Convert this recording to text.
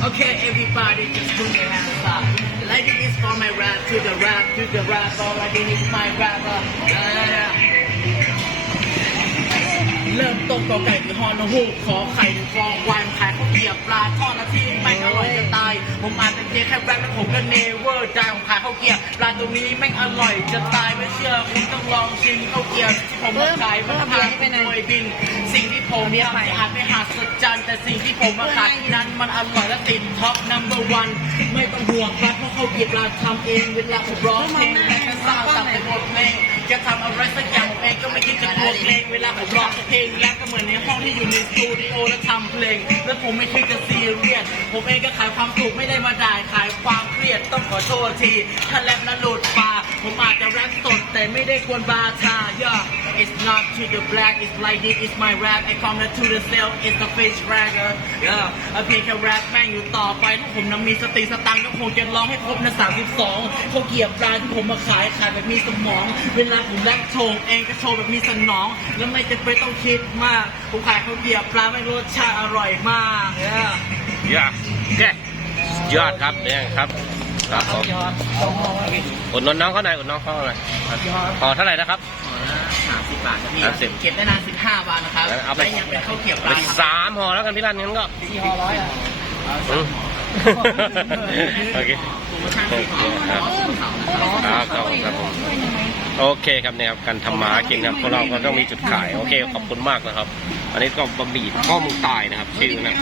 Okay, everybody, just put your hands up. Like it is for my rap, to the rap, to the rap. All I need is my rapper. Yeah. เริ่มต้นกอไก่คือฮอนฮูกขอไข่หนึ่งฟองวายขายข้าวเกรียบปลาทอดละที่แม่งอร่อยจะตาย ผมอาจจะเพียงแค่แรปแล้วผมก็เนเวอร์ได้ผมขายข้าวเกรียบปลาตัวนี้แม่งอร่อยจะตายไม่เชื่อคุณต้องลองชิมข้าวเกรียบที่ผมมาขายมันทางเป็นมวยบิน สิ่งที่ ผมทำอาจไม่หัศจรรย์แต่สิ่งที่ผมมาขายนั้นมันอร่อยและติดท็อปนัมเบอร์วันไม่ต้องห่วงครับเพราะเขาเกรียบปลาทำเองเวลาผมร้องเพลงและก็สร้างสรรค์เป็นบทเพลงจะทำอะไรสักอย่างผมเองก็ไม่คิดจะกลัวเกรงเวลาผมร้องเพลงและก็เหมือนในห้องที่อยู่ในสตูดิโอและทำเพลง แล้วผมไม่คิดจะซีเรียสผมเองก็ขายความสุขไม่ได้มาด่าขายความเครียดต้องขอโทษทีถ้าแรปแล้วหลุดปาก ผมอาจจะแรปสดแต่ไม่ได้ควรบาทา yeah it's not to the black it's like this it's my rap I come to the cell it's the face ragger yeah เพียงแค่แรปแม่งอยู่ต่อไปถ้าผมนั้นมีสติสตังค์ก็คงจะร้องให้ครบนะ32เขาเกลียบปลาที่ผมมาขายขายแบบมีสมอง เวลาผมแรปโชว์เองก็โชว์แบบมีสนอง แล้วไม่จะเป็นต้องคิดมากผมขายเขาเกลียบปลาไม่รสชาติอร่อยมาก yeah ยอดแย่ยอดครับเนี่ยครับ ครับผมอุดหนุนน้องเขาหน่อยอุดหนุนน้องเขาหน่อยพอเท่าไหร่นะครับสามสิบบาทครับพี่สามสิบเก็บได้นานสิบห้าบาทนะครับเอาไปและยังเป็นข้าวเกรียบปไปลาครับสามห่อแล้วกันพี่รันงั้นก็สี่ห่อร้อยอะอืมโอเคโปรโมชั่นสี่ห่อครับครับครับครับผมโอเคครับเนี่ยครับการทำมาหากินครับพวกเราก็ต้องมีจุดขาย โอเคขอบคุณมากนะครับ อันนี้ก็บะหมี่ข้อมึงตายนะครับ ชื่อนะ